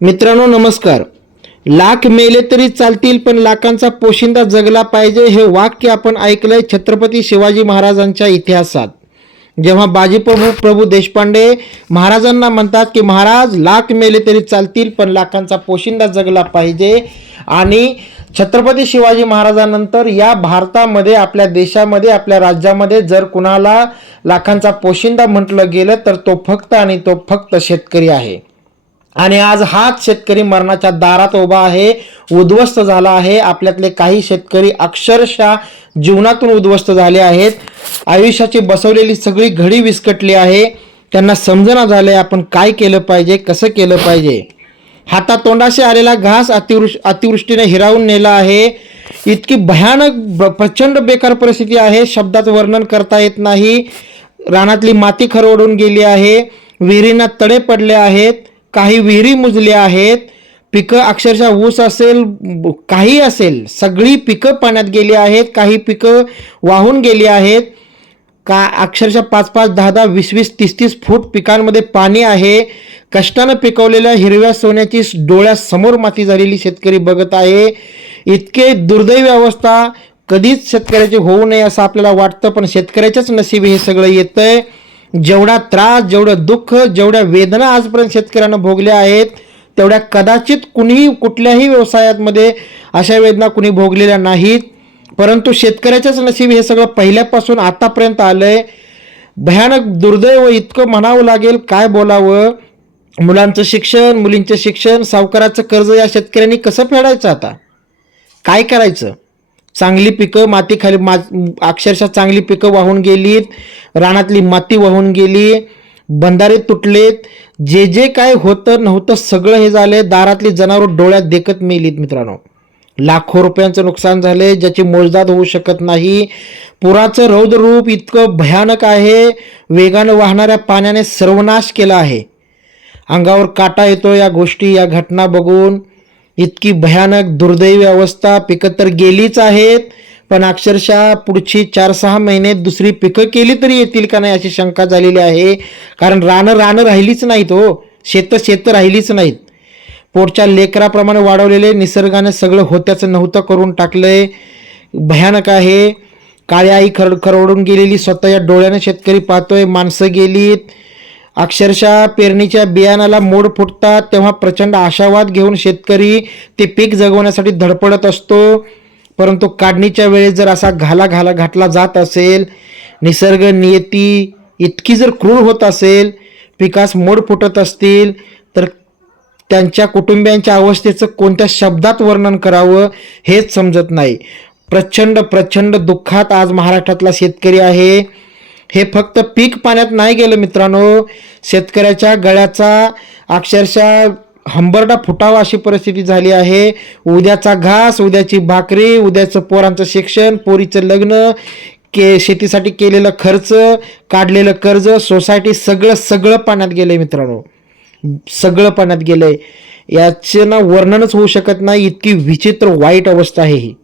मित्रांनो नमस्कार. लाख मेले तरी चालतील पण लाखांचा पोशिंदा जगला पाहिजे हे वाक्य आपण ऐकलंय छत्रपती शिवाजी महाराजांच्या इतिहासात. जेव्हा बाजीप्रभू प्रभू देशपांडे महाराजांना म्हणतात की महाराज लाख मेले तरी चालतील पण लाखांचा पोशिंदा जगला पाहिजे. आणि छत्रपती शिवाजी महाराजांनंतर या भारतामध्ये आपल्या देशामध्ये आपल्या राज्यामध्ये जर कुणाला लाखांचा पोशिंदा म्हटलं गेलं तर तो फक्त आणि तो फक्त शेतकरी आहे. आणि आज हाच शेतकरी मरणाच्या दारात उभा आहे उद्ध्वस्त झाला आहे. आपल्यातले काही शेतकरी अक्षरशः जीवनातून उद्ध्वस्त झाले आहेत. आयुष्याची बसवलेली सगळी घडी विस्कटली आहे. त्यांना समजना झालंय आपण काय केलं पाहिजे कसं केलं पाहिजे. हातातोंडाशी आलेला घास अतिवृष अतिवृष्टीने हिरावून नेला आहे. इतकी भयानक ब- प्रचंड बेकार परिस्थिती आहे. शब्दात वर्णन करता येत नाही. रानातली माती खरवडून गेली आहे. विहिरींना तडे पडले आहेत. काही विहिरी मुजल्या आहेत पिकं अक्षरशः ऊस असेल काही असेल सगळी पिकं पाण्यात गेली आहेत काही पिकं वाहून गेली आहेत. का अक्षरशः पाच पाच दहा दहा वीस वीस तीस तीस फूट पिकांमध्ये पाणी आहे. कष्टानं पिकवलेल्या हिरव्या सोन्याची डोळ्यासमोर माती झालेली शेतकरी बघत आहे. इतके दुर्दैवी अवस्था. कधीच शेतकऱ्याची होऊ नये असं आपल्याला वाटतं पण शेतकऱ्याच्याच नशिबी हे सगळं येतं आहे जेवढा त्रास जेवढं दुःख जेवढ्या वेदना आजपर्यंत शेतकऱ्यांना भोगल्या आहेत तेवढ्या कदाचित कुणीही कुठल्याही व्यवसायामध्ये अशा वेदना कुणी भोगलेल्या नाहीत. परंतु शेतकऱ्याच्याच नशीब हे सगळं पहिल्यापासून आतापर्यंत आलं आहे भयानक दुर्दैव इतकं म्हणावं लागेल काय बोलावं? मुलांचं शिक्षण मुलींचं शिक्षण सावकाराचं कर्ज या शेतकऱ्यांनी कसं फेडायचं आता? काय करायचं? चांगली पिकं मातीखाली मा अक्षरशः चांगली पिकं वाहून गेलीत रानातली माती वाहून गेली बंधारे तुटलेत जे जे काय होतं नव्हतं सगळं हे झालं दारातली जनावर डोळ्यात देखत मेलीत मित्रांनो. लाखो रुपयांचं नुकसान झाले ज्याची मोजदाद होऊ शकत नाही. पुराचं रौद्र रूप इतकं भयानक आहे वेगानं वाहणाऱ्या पाण्याने सर्वनाश केला आहे. अंगावर काटा येतो या गोष्टी या घटना बघून. इतकी भयानक दुर्दैवी अवस्था पिकं तर गेलीच आहेत पण अक्षरशः पुढची चार सहा महिने दुसरी पिकं केली तरी येतील का नाही अशी शंका झालेली आहे. कारण रानं रानं राहिलीच नाहीत हो. शेतं शेतं राहिलीच नाहीत. पोटच्या लेकराप्रमाणे वाढवलेले निसर्गाने सगळं होत्याचं नव्हतं करून टाकलंय. भयानक आहे. काळी आई खर खरवडून गेलेली स्वतः या डोळ्याने शेतकरी पाहतोय. माणसं गेलीत. अक्षरशः पेरणीच्या बियाणाला मोड फुटतात तेव्हा प्रचंड आशावाद घेऊन शेतकरी ते पीक जगवण्यासाठी धडपडत असतो. परंतु काढणीच्या वेळेस जर असा घाला घाला घातला जात असेल निसर्ग नियती इतकी जर क्रूर होत असेल पिकास मोड फुटत असतील तर त्यांच्या कुटुंबियांच्या अवस्थेचं कोणत्या शब्दात वर्णन करावं हेच समजत नाही. प्रचंड प्रचंड दुःखात आज महाराष्ट्रातला शेतकरी आहे. हे फक्त पीक पाण्यात नाही गेलं मित्रांनो. शेतकऱ्याच्या गळ्याचा अक्षरशः हंबरडा फुटावा अशी परिस्थिती झाली आहे. उद्याचा घास उद्याची भाकरी उद्याचं पोरांचं शिक्षण पोरीचं लग्न के शेतीसाठी केलेलं खर्च काढलेलं कर्ज सोसायटी सगळं सगळं पाण्यात गेलं आहे मित्रांनो. सगळं पाण्यात गेलं आहे याचं ना वर्णनच होऊ शकत नाही. इतकी विचित्र वाईट अवस्था आहे ही.